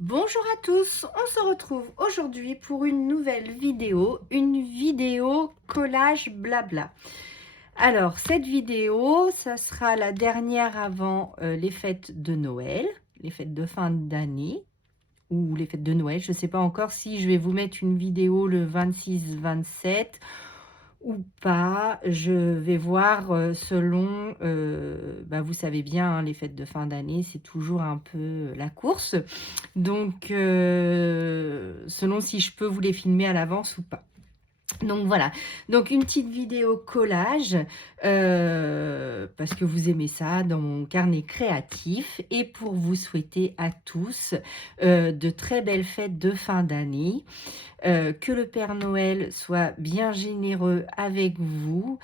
Bonjour à tous, on se retrouve aujourd'hui pour une nouvelle une vidéo collage blabla. Alors cette vidéo, ça sera la dernière avant les fêtes de Noël, les fêtes de fin d'année ou les fêtes de Noël. Je ne sais pas encore si je vais vous mettre une vidéo le 26-27 ou pas. Je vais voir selon, vous savez bien, hein, les fêtes de fin d'année, c'est toujours un peu la course. Donc, selon si je peux vous les filmer à l'avance ou pas. Donc voilà, donc une petite vidéo collage, parce que vous aimez ça dans mon carnet créatif et pour vous souhaiter à tous de très belles fêtes de fin d'année. Que le Père Noël soit bien généreux avec vous.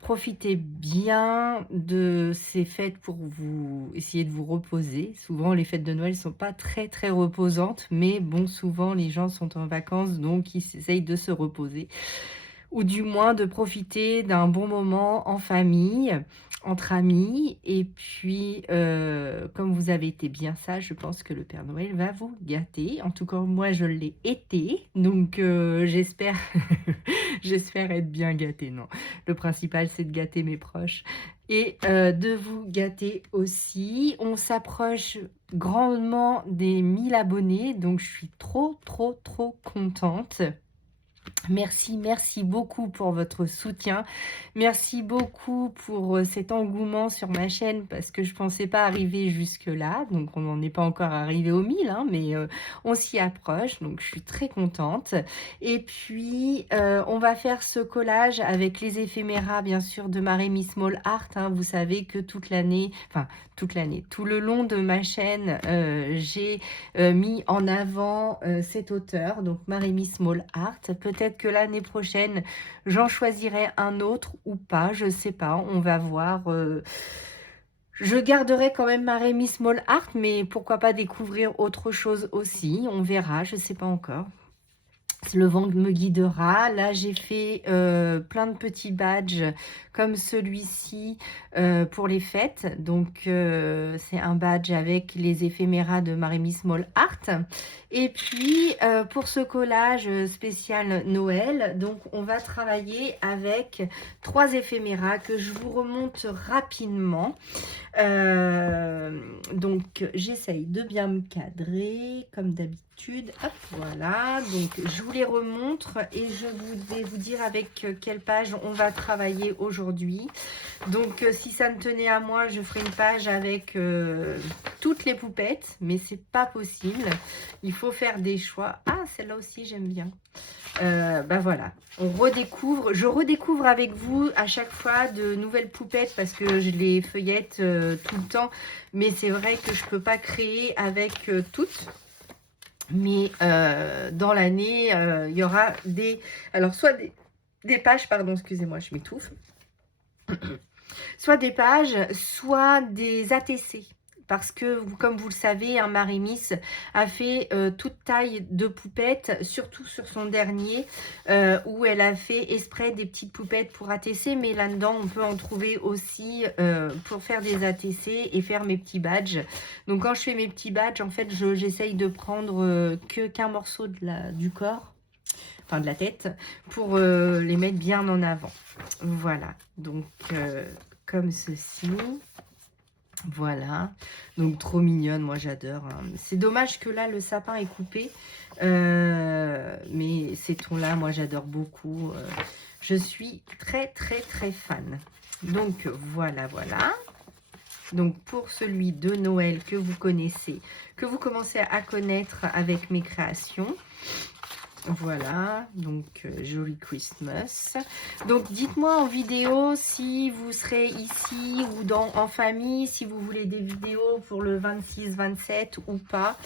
Profitez bien de ces fêtes pour vous essayer de vous reposer. Souvent, les fêtes de Noël ne sont pas très, très reposantes, mais bon, souvent, les gens sont en vacances, donc ils essayent de se reposer ou du moins de profiter d'un bon moment en famille, entre amis. Et puis, comme vous avez été bien sage, je pense que le Père Noël va vous gâter. En tout cas, moi, je l'ai été. Donc, j'espère j'espère être bien gâtée. Non, le principal, c'est de gâter mes proches et de vous gâter aussi. On s'approche grandement des 1000 abonnés, donc je suis trop, trop, trop contente. Merci, merci beaucoup pour votre soutien. Merci beaucoup pour cet engouement sur ma chaîne parce que je ne pensais pas arriver jusque-là. Donc, on n'en est pas encore arrivé aux 1000, hein, mais on s'y approche. Donc, je suis très contente. Et puis, on va faire ce collage avec les éphéméras, bien sûr, de Marémy Small Art. Hein. Vous savez que toute l'année, tout le long de ma chaîne, j'ai mis en avant cet auteur, donc Marémy Small Art. Peut-être que l'année prochaine, j'en choisirai un autre ou pas, je sais pas, on va voir. Je garderai quand même Marémy Small Art, mais pourquoi pas découvrir autre chose aussi, on verra, je sais pas encore. Le vent me guidera. Là, j'ai fait plein de petits badges comme celui-ci pour les fêtes. Donc, c'est un badge avec les éphéméras de Marémy Small Art. Et puis, pour ce collage spécial Noël, donc on va travailler avec 3 éphéméras que je vous remonte rapidement. Donc, j'essaye de bien me cadrer comme d'habitude. Hop, voilà. Donc, je vous les remontre et je vais vous dire avec quelle page on va travailler aujourd'hui. Donc, si ça me tenait à moi, je ferai une page avec toutes les poupettes, mais c'est pas possible. Il faut faire des choix. Ah, celle-là aussi, j'aime bien. Voilà, je redécouvre avec vous à chaque fois de nouvelles poupettes parce que je les feuillette tout le temps, mais c'est vrai que je peux pas créer avec toutes. Mais dans l'année, il y aura soit des pages, pardon, excusez-moi, je m'étouffe, soit des pages, soit des ATC. Parce que, comme vous le savez, hein, Marémy a fait toute taille de poupettes, surtout sur son dernier, où elle a fait exprès des petites poupettes pour ATC, mais là-dedans, on peut en trouver aussi pour faire des ATC et faire mes petits badges. Donc, quand je fais mes petits badges, en fait, j'essaye de prendre qu'un morceau du corps, enfin de la tête, pour les mettre bien en avant. Voilà, donc comme ceci. Voilà, donc trop mignonne, moi j'adore. Hein. C'est dommage que là le sapin est coupé, mais ces tons-là, moi j'adore beaucoup. Je suis très très très fan. Donc voilà, voilà. Donc pour celui de Noël que vous connaissez, que vous commencez à connaître avec mes créations. Voilà, donc Jolly Christmas. Donc dites-moi en vidéo si vous serez ici ou en famille, si vous voulez des vidéos pour le 26-27 ou pas.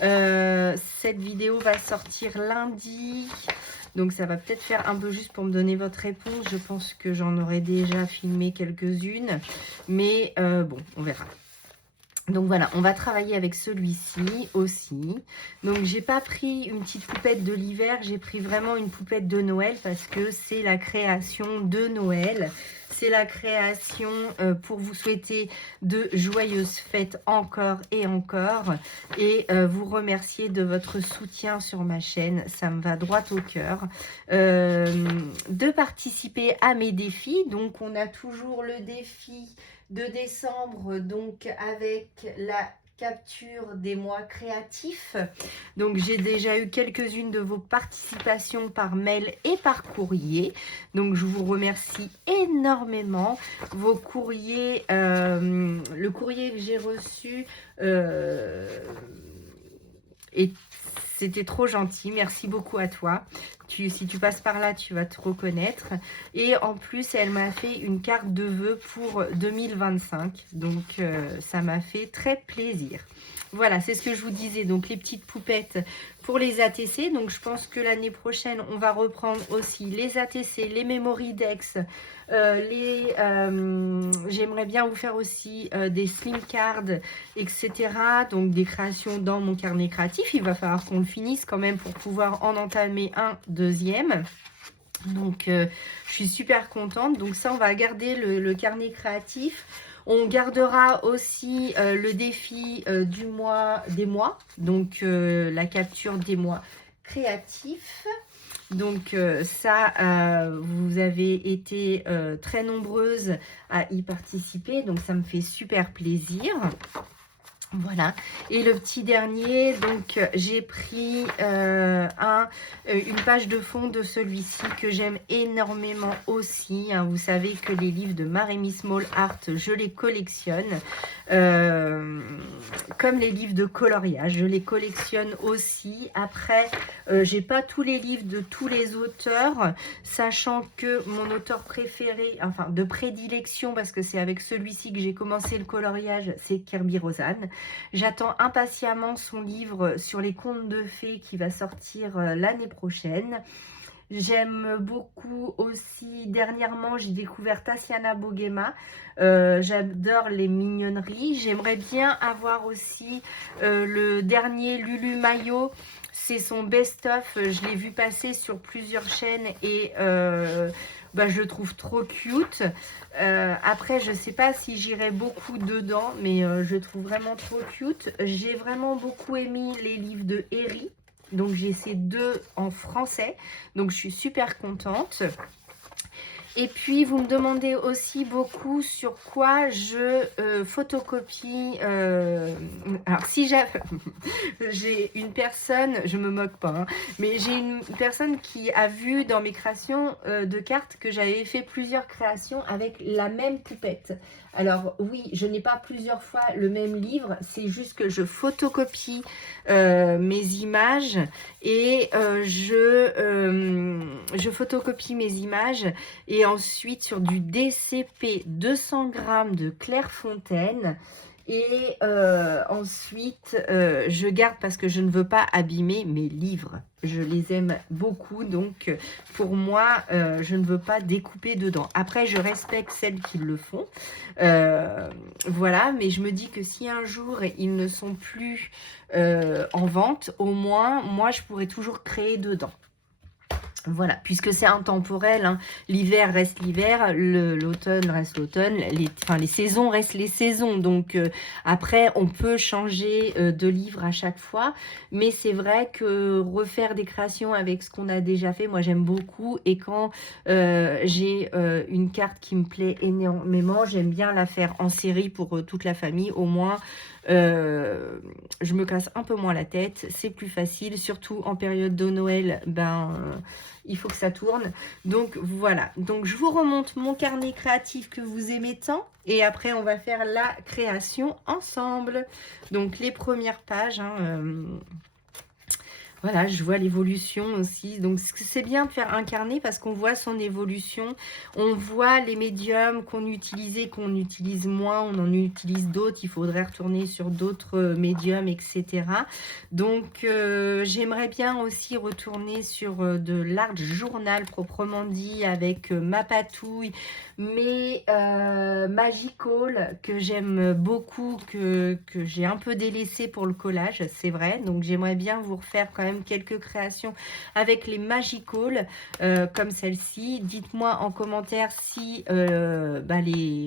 Cette vidéo va sortir lundi, donc ça va peut-être faire un peu juste pour me donner votre réponse. Je pense que j'en aurais déjà filmé quelques-unes, mais bon, on verra. Donc voilà, on va travailler avec celui-ci aussi. Donc j'ai pas pris une petite poupette de l'hiver, j'ai pris vraiment une poupette de Noël parce que c'est la création de Noël. C'est la création pour vous souhaiter de joyeuses fêtes encore et encore. Et vous remercier de votre soutien sur ma chaîne, ça me va droit au cœur. De participer à mes défis. Donc on a toujours le défi de décembre, donc avec la capture des mois créatifs. Donc j'ai déjà eu quelques-unes de vos participations par mail et par courrier. Donc je vous remercie énormément. Vos courriers, le courrier que j'ai reçu c'était trop gentil. Merci beaucoup à toi. Si tu passes par là, tu vas te reconnaître. Et en plus, elle m'a fait une carte de vœux pour 2025. Donc, ça m'a fait très plaisir. Voilà, c'est ce que je vous disais. Donc, les petites poupettes pour les ATC. Donc, je pense que l'année prochaine, on va reprendre aussi les ATC, les Memory Dex. J'aimerais bien vous faire aussi des slim cards, etc. Donc, des créations dans mon carnet créatif. Il va falloir qu'on le finisse quand même pour pouvoir en entamer un deuxième. Donc, je suis super contente. Donc, ça, on va garder le carnet créatif. On gardera aussi le défi des mois, donc la capture des mois créatifs. Donc ça, vous avez été très nombreuses à y participer, donc ça me fait super plaisir. Voilà, et le petit dernier, donc j'ai pris une page de fond de celui-ci que j'aime énormément aussi. Hein. Vous savez que les livres de Maremy Small Art, je les collectionne. Comme les livres de coloriage, je les collectionne aussi. Après, j'ai pas tous les livres de tous les auteurs, sachant que mon auteur préféré, enfin de prédilection, parce que c'est avec celui-ci que j'ai commencé le coloriage, c'est Kerby Rosanes. J'attends impatiemment son livre sur les contes de fées qui va sortir l'année prochaine. J'aime beaucoup aussi, dernièrement, j'ai découvert Tatiana Bogema. J'adore les mignonneries. J'aimerais bien avoir aussi le dernier Lulu Maillot. C'est son best-of. Je l'ai vu passer sur plusieurs chaînes et je le trouve trop cute. Après, je ne sais pas si j'irai beaucoup dedans, mais je le trouve vraiment trop cute. J'ai vraiment beaucoup aimé les livres de Herry. Donc, j'ai ces deux en français. Donc, je suis super contente. Et puis, vous me demandez aussi beaucoup sur quoi je photocopie. Alors, si j'ai une personne, je me moque pas, hein, mais j'ai une personne qui a vu dans mes créations de cartes que j'avais fait plusieurs créations avec la même poupette. Alors oui, je n'ai pas plusieurs fois le même livre, c'est juste que je photocopie mes images et je photocopie mes images et ensuite sur du DCP 200 g de Clairefontaine. Et ensuite, je garde parce que je ne veux pas abîmer mes livres. Je les aime beaucoup, donc pour moi, je ne veux pas découper dedans. Après, je respecte celles qui le font. Voilà, mais je me dis que si un jour, ils ne sont plus en vente, au moins, moi, je pourrais toujours créer dedans. Voilà, puisque c'est intemporel, hein. L'hiver reste l'hiver, l'automne reste l'automne, les saisons restent les saisons. Donc après, on peut changer de livre à chaque fois. Mais c'est vrai que refaire des créations avec ce qu'on a déjà fait, moi j'aime beaucoup. Et quand j'ai une carte qui me plaît énormément, j'aime bien la faire en série pour toute la famille. Au moins, je me casse un peu moins la tête, c'est plus facile, surtout en période de Noël, il faut que ça tourne. Donc voilà, donc je vous remonte mon carnet créatif que vous aimez tant et après on va faire la création ensemble. Donc les premières pages, hein, voilà, je vois l'évolution aussi. Donc, c'est bien de faire un carnet parce qu'on voit son évolution. On voit les médiums qu'on utilisait, qu'on utilise moins. On en utilise d'autres. Il faudrait retourner sur d'autres médiums, etc. Donc, j'aimerais bien aussi retourner sur de l'art journal proprement dit avec ma patouille, mes Magical que j'aime beaucoup, que j'ai un peu délaissé pour le collage, c'est vrai. Donc, j'aimerais bien vous refaire quand même quelques créations avec les Magical comme celle-ci. Dites-moi en commentaire si les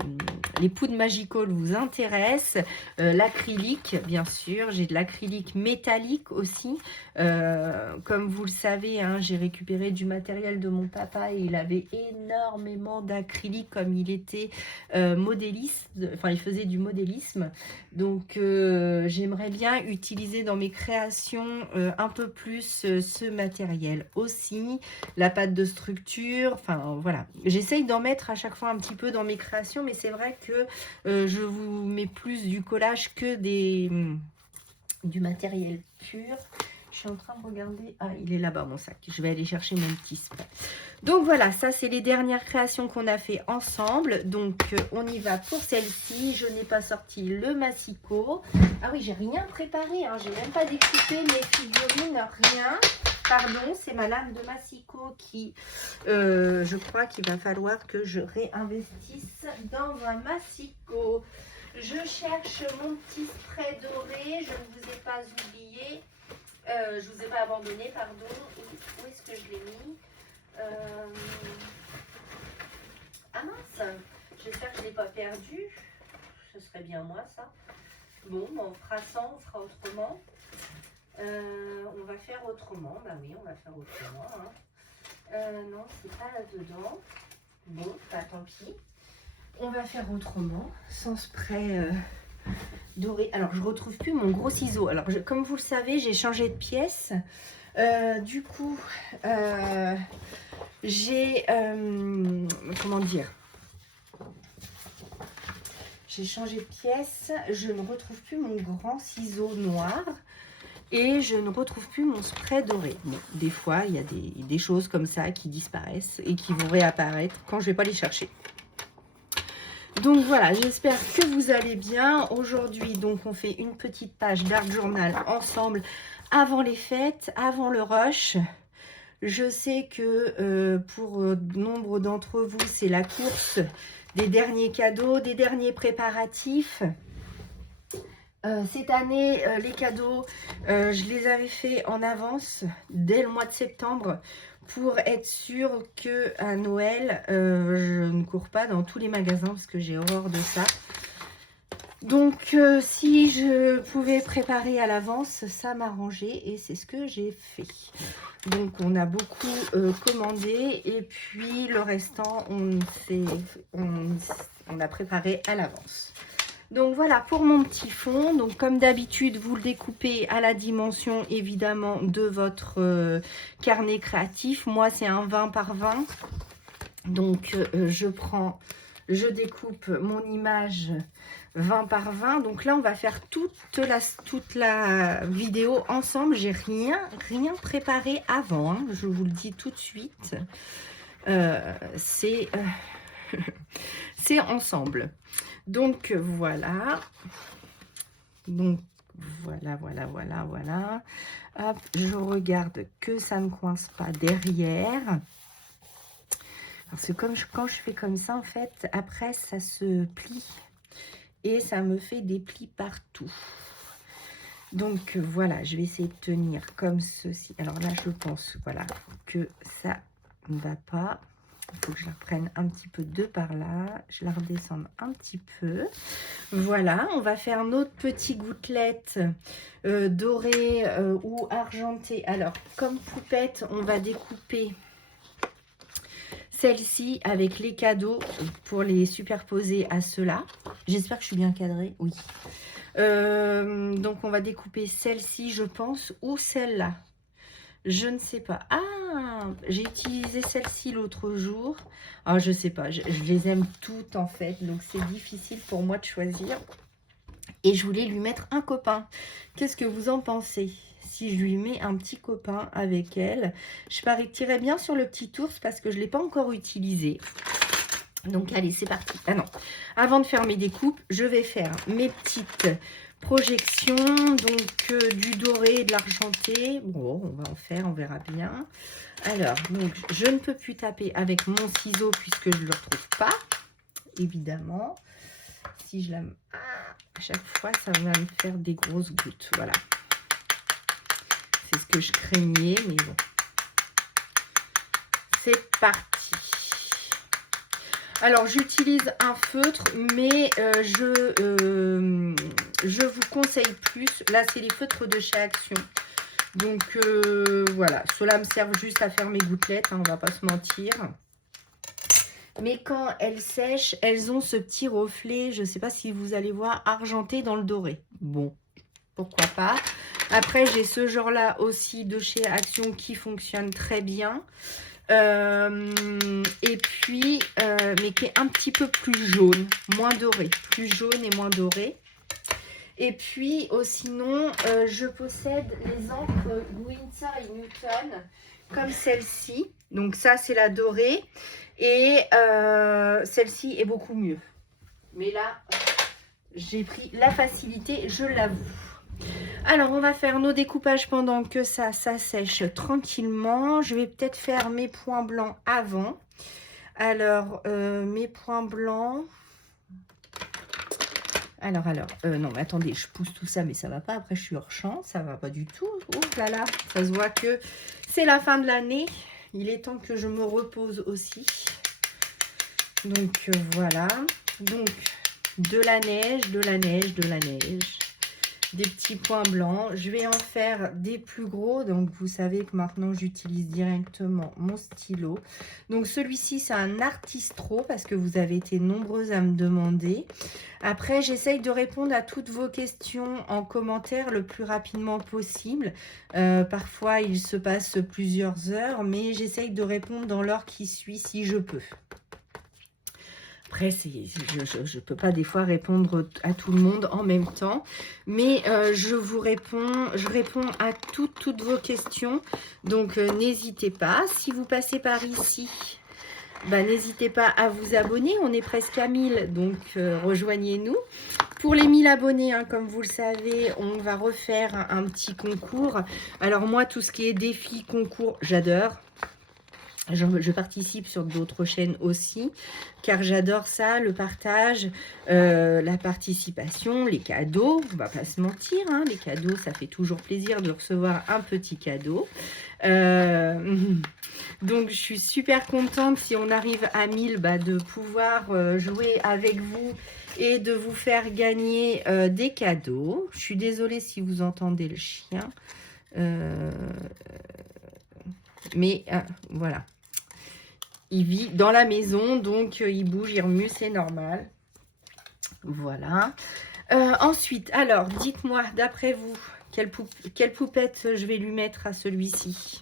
poudres Magical vous intéressent. L'acrylique, bien sûr. J'ai de l'acrylique métallique aussi. Comme vous le savez, hein, j'ai récupéré du matériel de mon papa et il avait énormément d'acrylique comme il était modéliste. Enfin, il faisait du modélisme. Donc, j'aimerais bien utiliser dans mes créations un peu plus ce matériel aussi, la pâte de structure, enfin voilà, j'essaye d'en mettre à chaque fois un petit peu dans mes créations, mais c'est vrai que je vous mets plus du collage que du matériel pur. Je suis en train de regarder, ah il est là-bas mon sac, je vais aller chercher mon petit spray. Donc voilà, ça c'est les dernières créations qu'on a fait ensemble. Donc on y va pour celle-ci. Je n'ai pas sorti le massicot. Ah oui, j'ai rien préparé, hein. J'ai même pas découpé mes figurines, rien. Pardon, c'est ma lame de massicot qui, je crois qu'il va falloir que je réinvestisse dans un massicot. Je cherche mon petit spray doré, je ne vous ai pas oublié. Je vous ai pas abandonné, pardon. Où est-ce que je l'ai mis? Ah mince, j'espère que je ne l'ai pas perdu. Ce serait bien moi ça. Bon, on fera ça, on fera autrement. On va faire autrement. Bah oui, on va faire autrement. Hein. Non, c'est pas là-dedans. Bon, bah tant pis. On va faire autrement, sans spray doré. Alors, je retrouve plus mon gros ciseau. Alors, comme vous le savez, j'ai changé de pièce. Du coup, j'ai comment dire, j'ai changé de pièce, je ne retrouve plus mon grand ciseau noir et je ne retrouve plus mon spray doré. Bon, des fois il y a des choses comme ça qui disparaissent et qui vont réapparaître quand je vais pas les chercher. Donc voilà, j'espère que vous allez bien. Aujourd'hui, donc on fait une petite page d'art journal ensemble avant les fêtes, avant le rush. Je sais que pour nombre d'entre vous, c'est la course des derniers cadeaux, des derniers préparatifs. Cette année, les cadeaux, je les avais fait en avance dès le mois de septembre pour être sûre qu'à Noël, je ne cours pas dans tous les magasins parce que j'ai horreur de ça. Donc, si je pouvais préparer à l'avance, ça m'arrangeait et c'est ce que j'ai fait. Donc, on a beaucoup commandé et puis le restant, on a préparé à l'avance. Donc, voilà pour mon petit fond. Donc, comme d'habitude, vous le découpez à la dimension, évidemment, de votre carnet créatif. Moi, c'est un 20 par 20. Donc, je découpe mon image 20 par 20. Donc là, on va faire toute la vidéo ensemble. J'ai rien préparé avant, hein. Je vous le dis tout de suite. C'est ensemble. Donc voilà. Donc voilà. Hop, je regarde que ça ne coince pas derrière. Parce que quand je fais comme ça, en fait, après, ça se plie. Et ça me fait des plis partout. Donc, voilà, je vais essayer de tenir comme ceci. Alors là, je pense, voilà, que ça ne va pas. Il faut que je la reprenne un petit peu de par là. Je la redescende un petit peu. Voilà, on va faire notre petit gouttelette dorée ou argentée. Alors, comme poupette, on va découper celle-ci avec les cadeaux pour les superposer à ceux-là. J'espère que je suis bien cadrée. Oui. Donc, on va découper celle-ci, je pense, ou celle-là. Je ne sais pas. Ah, j'ai utilisé celle-ci l'autre jour. Ah, je sais pas. Je les aime toutes, en fait. Donc, c'est difficile pour moi de choisir. Et je voulais lui mettre un copain. Qu'est-ce que vous en pensez ? si je lui mets un petit copain avec elle. Je partirais bien sur le petit ours parce que je ne l'ai pas encore utilisé. Donc allez, c'est parti. Ah non, avant de faire mes découpes, je vais faire mes petites projections. Donc du doré et de l'argenté. Bon, on va en faire, on verra bien. Alors, donc je ne peux plus taper avec mon ciseau puisque je ne le retrouve pas, évidemment. Si je la... à chaque fois, ça va me faire des grosses gouttes. Voilà. C'est ce que je craignais, mais bon. C'est parti. Alors, j'utilise un feutre, mais je vous conseille plus. Là, c'est les feutres de chez Action. Donc, voilà. Ceux-là me servent juste à faire mes gouttelettes, hein, on va pas se mentir. Mais quand elles sèchent, elles ont ce petit reflet, je ne sais pas si vous allez voir, argenté dans le doré. Bon, pourquoi pas. Après, j'ai ce genre-là aussi de chez Action qui fonctionne très bien. Et puis, mais qui est un petit peu plus jaune, moins doré. Plus jaune et moins doré. Et puis, sinon, je possède les encres Winsor & Newton, comme celle-ci. Donc ça, c'est la dorée. Et celle-ci est beaucoup mieux. Mais là, j'ai pris la facilité, je l'avoue. Alors, on va faire nos découpages pendant que ça sèche tranquillement. Je vais peut-être faire mes points blancs avant. Alors, mes points blancs... Alors, non, mais attendez, je pousse tout ça, mais ça va pas. Après, je suis hors champ, ça va pas du tout. Oh là là, ça se voit que c'est la fin de l'année. Il est temps que je me repose aussi. Donc, voilà. Donc, de la neige, de la neige, de la neige. Des petits points blancs. Je vais en faire des plus gros. Donc, vous savez que maintenant, j'utilise directement mon stylo. Donc, celui-ci, c'est un Artistro parce que vous avez été nombreux à me demander. Après, j'essaye de répondre à toutes vos questions en commentaire le plus rapidement possible. Parfois, il se passe plusieurs heures, mais j'essaye de répondre dans l'heure qui suit si je peux. Après, je ne peux pas des fois répondre à tout le monde en même temps, mais je réponds à toutes vos questions. Donc, n'hésitez pas. Si vous passez par ici, bah, n'hésitez pas à vous abonner. On est presque à 1000, donc rejoignez-nous. Pour les 1000 abonnés, hein, comme vous le savez, on va refaire un petit concours. Alors moi, tout ce qui est défi, concours, j'adore. Je participe sur d'autres chaînes aussi, car j'adore ça, le partage, la participation, les cadeaux. On va pas se mentir, hein, les cadeaux, ça fait toujours plaisir de recevoir un petit cadeau. Donc, je suis super contente si on arrive à 1000, bah, de pouvoir jouer avec vous et de vous faire gagner des cadeaux. Je suis désolée si vous entendez le chien. Mais voilà. Il vit dans la maison, donc il bouge, il remue, c'est normal. Voilà. Ensuite, alors, dites-moi, d'après vous, quelle poupette je vais lui mettre à celui-ci?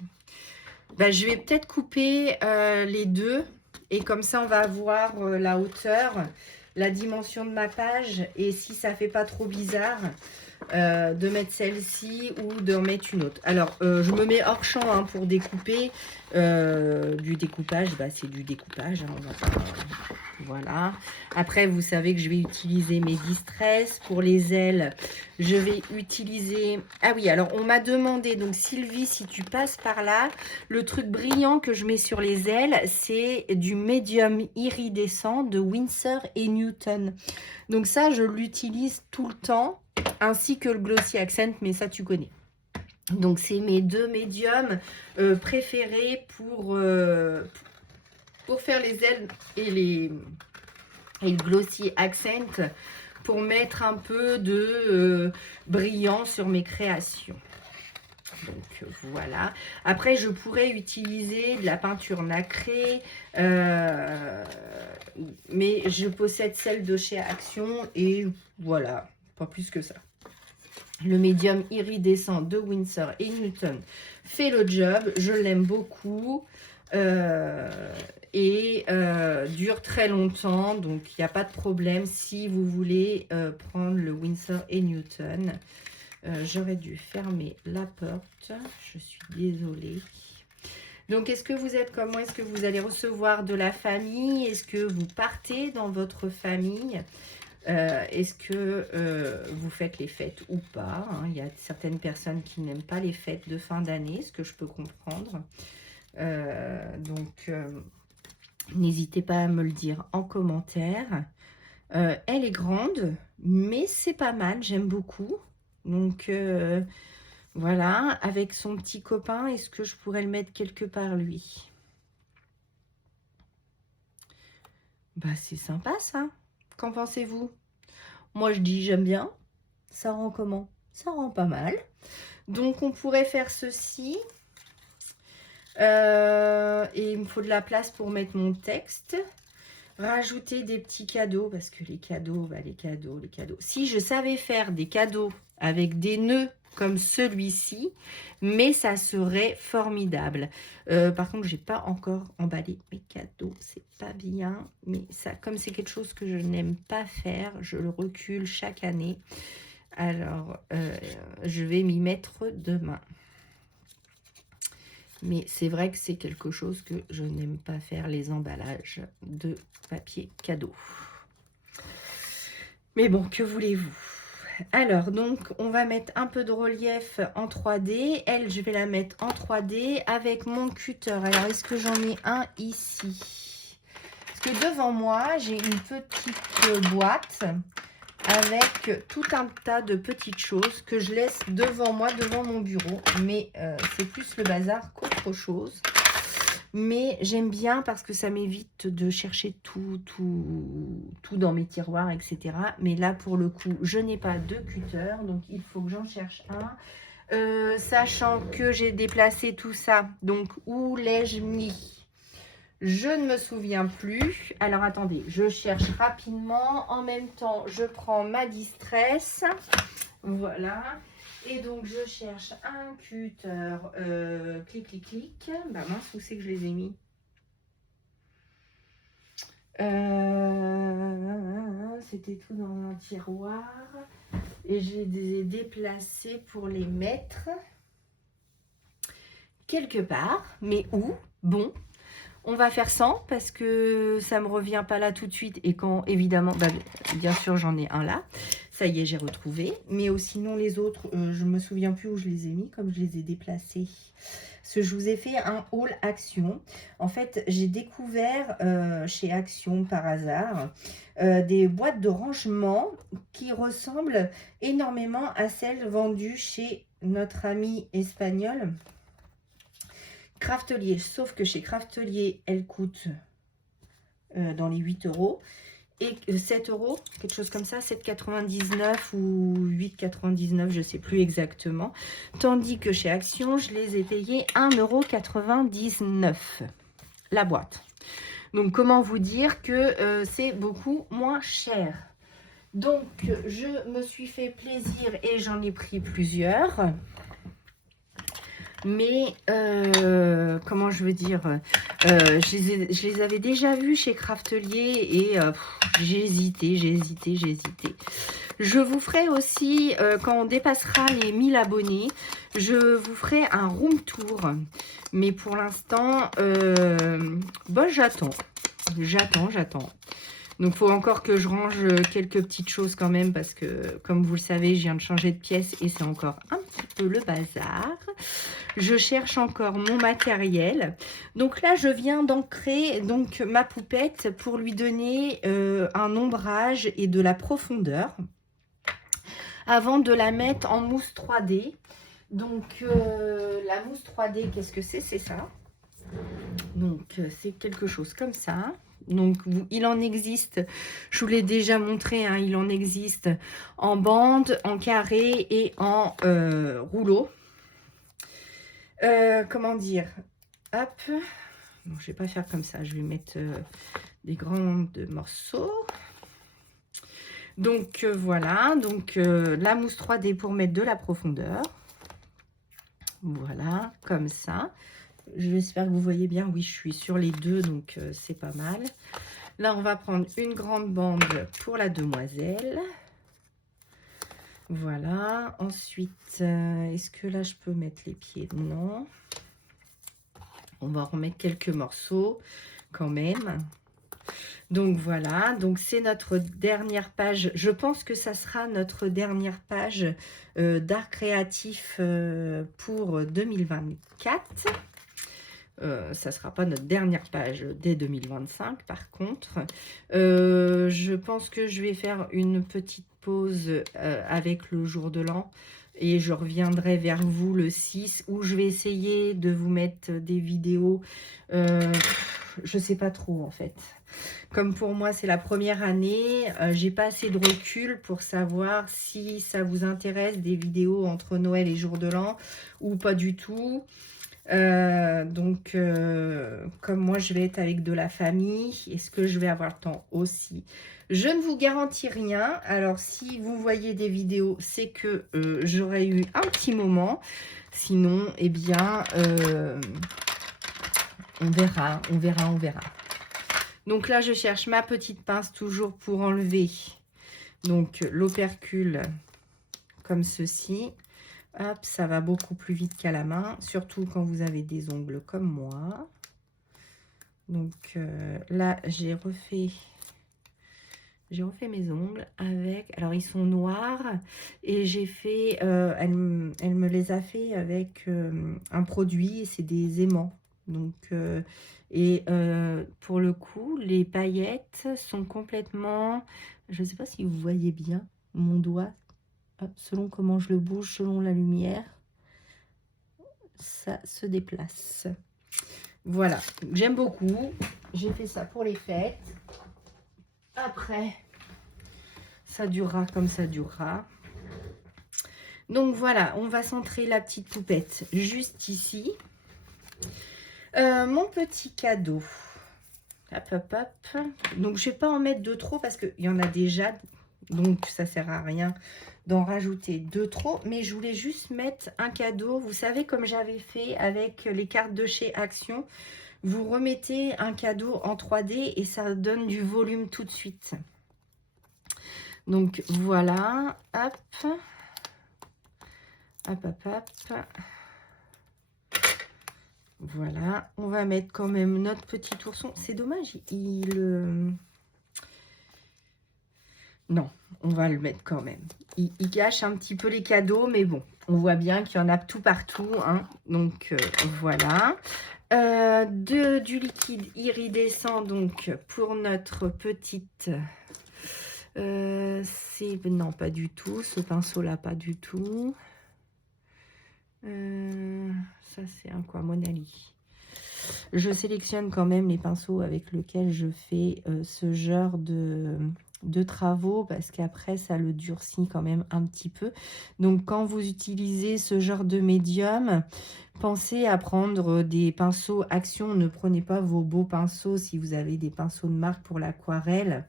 Ben, je vais peut-être couper les deux. Et comme ça, on va avoir la hauteur, la dimension de ma page. Et si ça ne fait pas trop bizarre, de mettre celle-ci ou de mettre une autre. Alors, je me mets hors champ, hein, pour découper. Du découpage, bah, c'est du découpage, hein, on va pas... Voilà. Après, vous savez que je vais utiliser mes distress. Pour les ailes, je vais utiliser... Ah oui, alors on m'a demandé, donc Sylvie, si tu passes par là, le truc brillant que je mets sur les ailes, c'est du médium iridescent de Winsor & Newton. Donc ça, je l'utilise tout le temps, ainsi que le Glossy Accent, mais ça, tu connais. Donc, c'est mes deux médiums préférés pour faire les ailes et le Glossy Accent, pour mettre un peu de brillant sur mes créations. Donc, voilà. Après, je pourrais utiliser de la peinture nacrée, mais je possède celle de chez Action et voilà, pas plus que ça. Le médium iridescent de Winsor & Newton fait le job. Je l'aime beaucoup et dure très longtemps. Donc, il n'y a pas de problème si vous voulez prendre le Winsor & Newton. J'aurais dû fermer la porte. Je suis désolée. Donc, est-ce que vous êtes comme moi? Est-ce que vous allez recevoir de la famille? Est-ce que vous partez dans votre famille? Est-ce que vous faites les fêtes ou pas, hein? Il y a certaines personnes qui n'aiment pas les fêtes de fin d'année, ce que je peux comprendre. Donc, n'hésitez pas à me le dire en commentaire. Elle est grande, mais c'est pas mal, j'aime beaucoup. Donc, voilà, avec son petit copain, est-ce que je pourrais le mettre quelque part, lui? Bah, c'est sympa, ça. Qu'en pensez-vous? Moi, je dis j'aime bien. Ça rend comment? Ça rend pas mal. Donc, on pourrait faire ceci. Et il me faut de la place pour mettre mon texte. Rajouter des petits cadeaux, parce que les cadeaux, bah, les cadeaux. Si je savais faire des cadeaux avec des nœuds comme celui-ci, mais ça serait formidable. Par contre, j'ai pas encore emballé mes cadeaux, c'est pas bien, mais ça, comme c'est quelque chose que je n'aime pas faire, je le recule chaque année. Alors, je vais m'y mettre demain. Mais c'est vrai que c'est quelque chose que je n'aime pas faire, les emballages de papier cadeau. Mais bon, que voulez-vous? Alors, donc, on va mettre un peu de relief en 3D. Elle, je vais la mettre en 3D avec mon cutter. Alors, est-ce que j'en ai un ici? Parce que devant moi, j'ai une petite boîte avec tout un tas de petites choses que je laisse devant moi, devant mon bureau. Mais c'est plus le bazar qu'autre chose. Mais j'aime bien parce que ça m'évite de chercher tout dans mes tiroirs, etc. Mais là, pour le coup, je n'ai pas de cutter, donc il faut que j'en cherche un. Sachant que j'ai déplacé tout ça, donc où l'ai-je mis? Je ne me souviens plus. Alors, attendez, je cherche rapidement. En même temps, je prends ma distress. Voilà. Et donc, je cherche un cutter. Clic, clic, clic. Bah mince, où c'est que je les ai mis? C'était tout dans un tiroir. Et je les ai déplacés pour les mettre quelque part. Mais où? Bon. On va faire 100 parce que ça me revient pas là tout de suite. Et quand, évidemment, bah, bien sûr, j'en ai un là. Ça y est, j'ai retrouvé. Mais sinon, les autres, je me souviens plus où je les ai mis, comme je les ai déplacés. Parce que je vous ai fait un haul Action. En fait, j'ai découvert chez Action, par hasard, des boîtes de rangement qui ressemblent énormément à celles vendues chez notre ami espagnol. Craftelier, sauf que chez Craftelier, elle coûte dans les 8 € et 7 €, quelque chose comme ça, 7,99 ou 8,99, je ne sais plus exactement. Tandis que chez Action, je les ai payés 1,99 € la boîte. Donc, comment vous dire que c'est beaucoup moins cher. Donc, je me suis fait plaisir et j'en ai pris plusieurs. Mais, comment je veux dire, je les avais déjà vus chez Craftelier et j'ai hésité. Je vous ferai aussi, quand on dépassera les 1000 abonnés, je vous ferai un room tour. Mais pour l'instant, bon, j'attends. Donc, il faut encore que je range quelques petites choses quand même parce que, comme vous le savez, je viens de changer de pièce et c'est encore un petit peu le bazar. Je cherche encore mon matériel. Donc là, je viens d'ancrer donc ma poupette pour lui donner un ombrage et de la profondeur avant de la mettre en mousse 3D. Donc, la mousse 3D, qu'est-ce que c'est? C'est ça. Donc, c'est quelque chose comme ça. Donc, il en existe, je vous l'ai déjà montré, hein, il en existe en bande, en carré et en rouleau. Comment dire? Hop. Donc, je vais pas faire comme ça, je vais mettre des grands morceaux. Donc, voilà. Donc, la mousse 3D pour mettre de la profondeur. Voilà, comme ça. J'espère que vous voyez bien. Oui, je suis sur les deux, donc c'est pas mal. Là, on va prendre une grande bande pour la demoiselle. Voilà. Ensuite, est-ce que là, je peux mettre les pieds? Non. On va remettre quelques morceaux quand même. Donc voilà, donc c'est notre dernière page. Je pense que ça sera notre dernière page d'art créatif pour 2024. Ça ne sera pas notre dernière page dès 2025 par contre. Je pense que je vais faire une petite pause avec le jour de l'an. Et je reviendrai vers vous le 6 où je vais essayer de vous mettre des vidéos. Je ne sais pas trop en fait. Comme pour moi, c'est la première année, j'ai pas assez de recul pour savoir si ça vous intéresse des vidéos entre Noël et Jour de l'An ou pas du tout. Donc, comme moi, je vais être avec de la famille, est-ce que je vais avoir le temps aussi? Je ne vous garantis rien. Alors, si vous voyez des vidéos, c'est que j'aurais eu un petit moment. Sinon, eh bien, on verra, on verra, on verra. Donc là, je cherche ma petite pince toujours pour enlever donc l'opercule comme ceci. Hop, ça va beaucoup plus vite qu'à la main, surtout quand vous avez des ongles comme moi. Donc là, j'ai refait mes ongles avec... Alors, ils sont noirs et j'ai fait... elle me les a fait avec un produit, c'est des aimants. Donc... pour le coup, les paillettes sont complètement... Je ne sais pas si vous voyez bien mon doigt. Hop, selon comment je le bouge, selon la lumière, ça se déplace. Voilà, j'aime beaucoup. J'ai fait ça pour les fêtes. Après, ça durera comme ça durera. Donc voilà, on va centrer la petite poupette juste ici. Mon petit cadeau. Hop, hop, hop. Donc, je ne vais pas en mettre de trop parce qu'il y en a déjà. Donc, ça ne sert à rien d'en rajouter de trop. Mais je voulais juste mettre un cadeau. Vous savez, comme j'avais fait avec les cartes de chez Action, vous remettez un cadeau en 3D et ça donne du volume tout de suite. Donc, voilà. Hop. Hop, hop, hop. Voilà, on va mettre quand même notre petit ourson. C'est dommage, non, on va le mettre quand même. Il cache un petit peu les cadeaux, mais bon, on voit bien qu'il y en a tout partout. Hein. Donc, voilà. Du liquide iridescent, donc, pour notre petite... non, pas du tout. Ce pinceau-là, pas du tout. Ça, c'est un quoi? Monali. Je sélectionne quand même les pinceaux avec lesquels je fais ce genre de travaux parce qu'après, ça le durcit quand même un petit peu. Donc, quand vous utilisez ce genre de médium, pensez à prendre des pinceaux Action. Ne prenez pas vos beaux pinceaux si vous avez des pinceaux de marque pour l'aquarelle.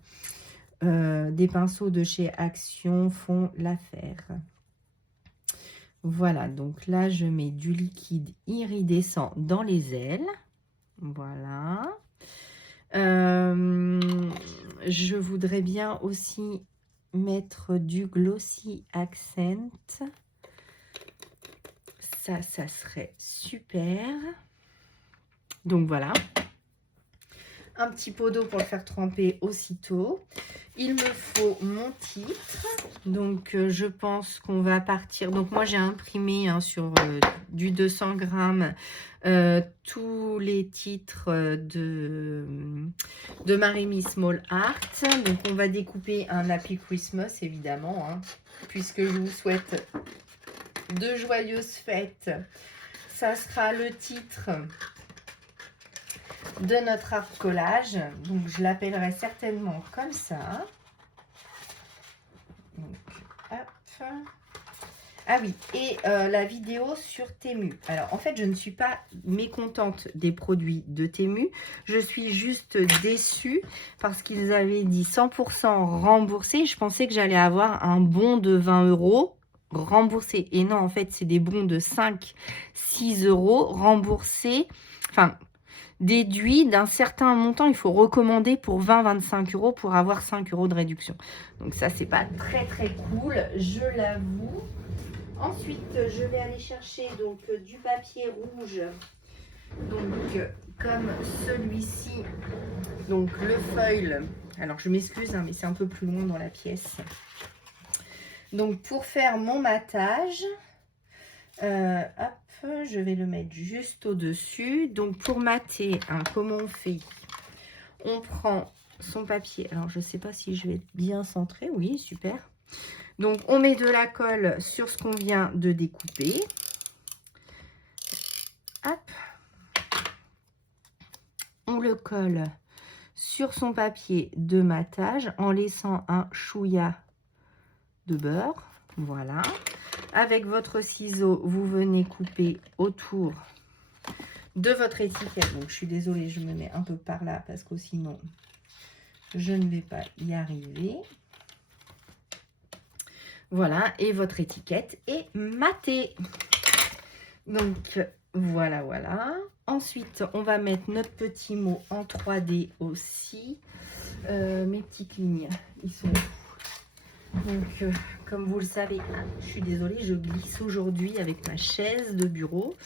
Des pinceaux de chez Action font l'affaire. Voilà, donc là, je mets du liquide iridescent dans les ailes. Voilà. Je voudrais bien aussi mettre du Glossy Accent. Ça serait super. Donc, voilà. Un petit pot d'eau pour le faire tremper aussitôt. Il me faut mon titre. Donc, je pense qu'on va partir. Donc, moi, j'ai imprimé sur du 200 grammes tous les titres de Marimi Small Art. Donc, on va découper un Happy Christmas, évidemment, hein, puisque je vous souhaite de joyeuses fêtes. Ça sera le titre de notre art collage. Donc, je l'appellerai certainement comme ça. Donc, hop. Ah oui, et la vidéo sur Temu. Alors, en fait, je ne suis pas mécontente des produits de Temu. Je suis juste déçue parce qu'ils avaient dit 100% remboursé. Je pensais que j'allais avoir un bon de 20 € remboursé. Et non, en fait, c'est des bons de 5-6 € remboursés. Enfin... déduit d'un certain montant. Il faut recommander pour 20-25 € pour avoir 5 € de réduction. Donc ça, c'est pas très très cool, je l'avoue. Ensuite, je vais aller chercher donc du papier rouge, donc comme celui-ci, donc le foil. Alors je m'excuse, hein, mais c'est un peu plus loin dans la pièce. Donc pour faire mon matage, hop, je vais le mettre juste au-dessus. Donc pour mater, hein, comment on fait? On prend son papier. Alors je ne sais pas si je vais être bien centré. Oui, super. Donc on met de la colle sur ce qu'on vient de découper. Hop. On le colle sur son papier de matage en laissant un chouïa de beurre. Voilà. Avec votre ciseau, vous venez couper autour de votre étiquette. Donc je suis désolée, je me mets un peu par là parce que sinon je ne vais pas y arriver. Voilà, et votre étiquette est matée. Donc voilà, voilà. Ensuite, on va mettre notre petit mot en 3D aussi. Mes petites lignes, ils sont où? Donc, comme vous le savez, je suis désolée, je glisse aujourd'hui avec ma chaise de bureau.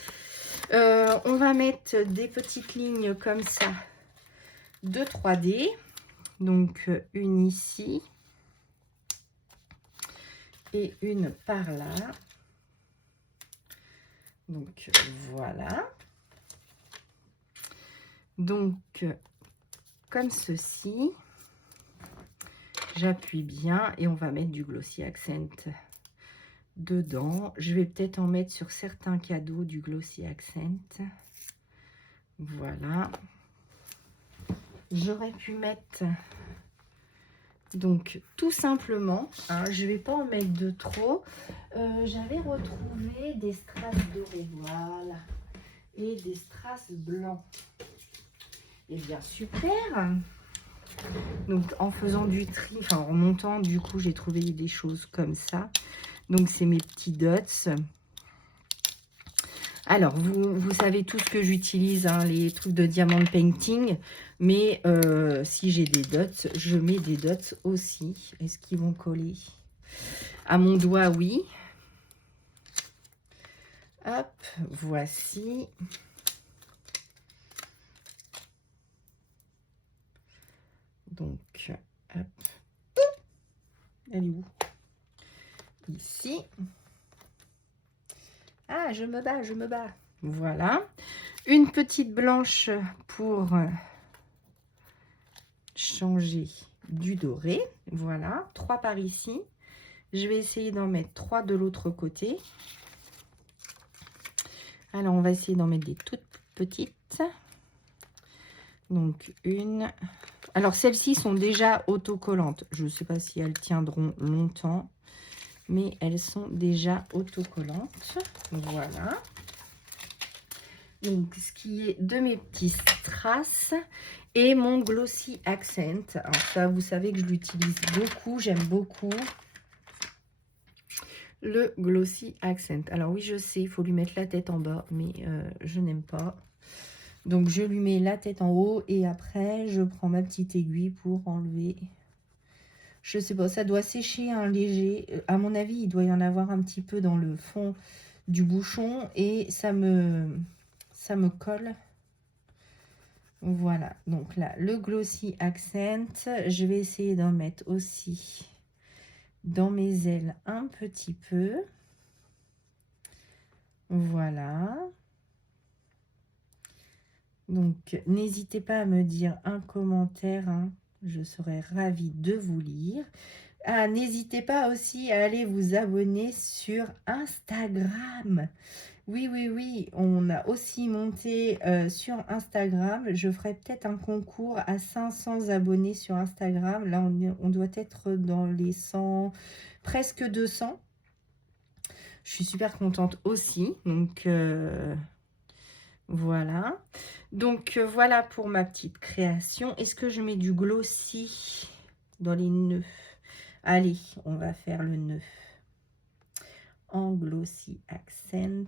On va mettre des petites lignes comme ça de 3D. Donc, une ici et une par là. Donc, voilà. Donc, comme ceci. J'appuie bien et on va mettre du Glossy Accent dedans. Je vais peut-être en mettre sur certains cadeaux du Glossy Accent. Voilà. J'aurais pu mettre donc tout simplement, hein, je ne vais pas en mettre de trop. J'avais retrouvé des strass dorés, voilà, et des strass blancs. Et bien super. Donc en faisant du tri, enfin en remontant, du coup j'ai trouvé des choses comme ça. Donc c'est mes petits dots. Alors vous savez tout ce que j'utilise, hein, les trucs de diamant painting. Mais si j'ai des dots, je mets des dots aussi. Est-ce qu'ils vont coller? À mon doigt, oui. Hop, voici. Donc, hop. Elle est où? Ici. Ah, je me bats, je me bats. Voilà. Une petite blanche pour changer du doré. Voilà. 3 par ici. Je vais essayer d'en mettre 3 de l'autre côté. Alors, on va essayer d'en mettre des toutes petites. Donc, une. Alors, celles-ci sont déjà autocollantes. Je ne sais pas si elles tiendront longtemps, mais elles sont déjà autocollantes. Voilà. Donc, ce qui est de mes petits strass et mon Glossy Accent. Alors, ça, vous savez que je l'utilise beaucoup. J'aime beaucoup le Glossy Accent. Alors, oui, je sais, il faut lui mettre la tête en bas, mais je n'aime pas. Donc, je lui mets la tête en haut et après, je prends ma petite aiguille pour enlever. Je sais pas, ça doit sécher un léger. À mon avis, il doit y en avoir un petit peu dans le fond du bouchon et ça me colle. Voilà, donc là, le Glossy Accent. Je vais essayer d'en mettre aussi dans mes ailes un petit peu. Voilà. Donc, n'hésitez pas à me dire un commentaire, hein. Je serais ravie de vous lire. Ah, n'hésitez pas aussi à aller vous abonner sur Instagram. Oui, oui, oui, on a aussi monté sur Instagram. Je ferai peut-être un concours à 500 abonnés sur Instagram. Là, on doit être dans les 100, presque 200. Je suis super contente aussi. Donc, voilà. Donc, voilà pour ma petite création. Est-ce que je mets du glossy dans les nœuds? Allez, on va faire le nœud en Glossy Accent.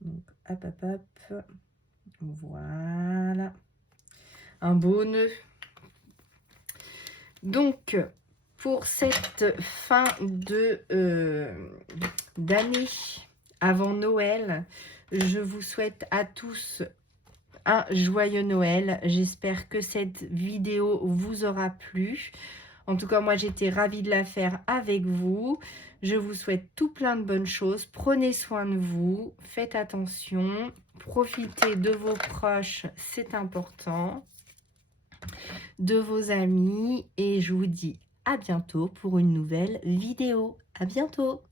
Donc, hop, hop, hop. Voilà. Un beau nœud. Donc, pour cette fin d'année avant Noël, je vous souhaite à tous un joyeux Noël. J'espère que cette vidéo vous aura plu. En tout cas, moi, j'étais ravie de la faire avec vous. Je vous souhaite tout plein de bonnes choses. Prenez soin de vous. Faites attention. Profitez de vos proches, c'est important. De vos amis. Et je vous dis à bientôt pour une nouvelle vidéo. À bientôt.